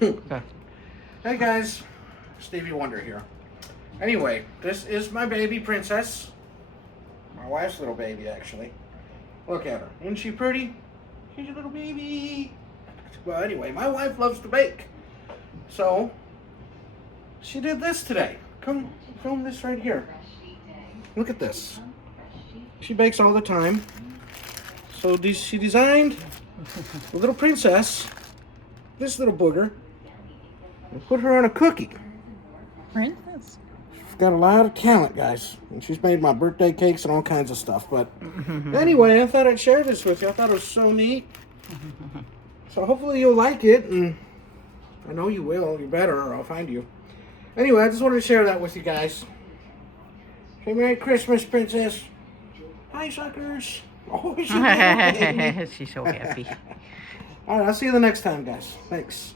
Okay. Hey guys, Stevie Wonder here. Anyway, this is my baby princess. My wife's little baby, actually. Look at her. Isn't she pretty? She's a little baby. Well, anyway, my wife loves to bake. So, she did this today. Come film this right here. Look at this. She bakes all the time. So she designed a little princess, this little booger, and put her on a cookie. Princess. She's got a lot of talent, guys. And she's made my birthday cakes and all kinds of stuff. But anyway, I thought I'd share this with you. I thought it was so neat. So hopefully you'll like it. And I know you will. You better, or I'll find you. Anyway, I just wanted to share that with you guys. Say Merry Christmas, Princess. Hi, suckers. Oh, she's so happy. She's so happy. All right, I'll see you the next time, guys. Thanks.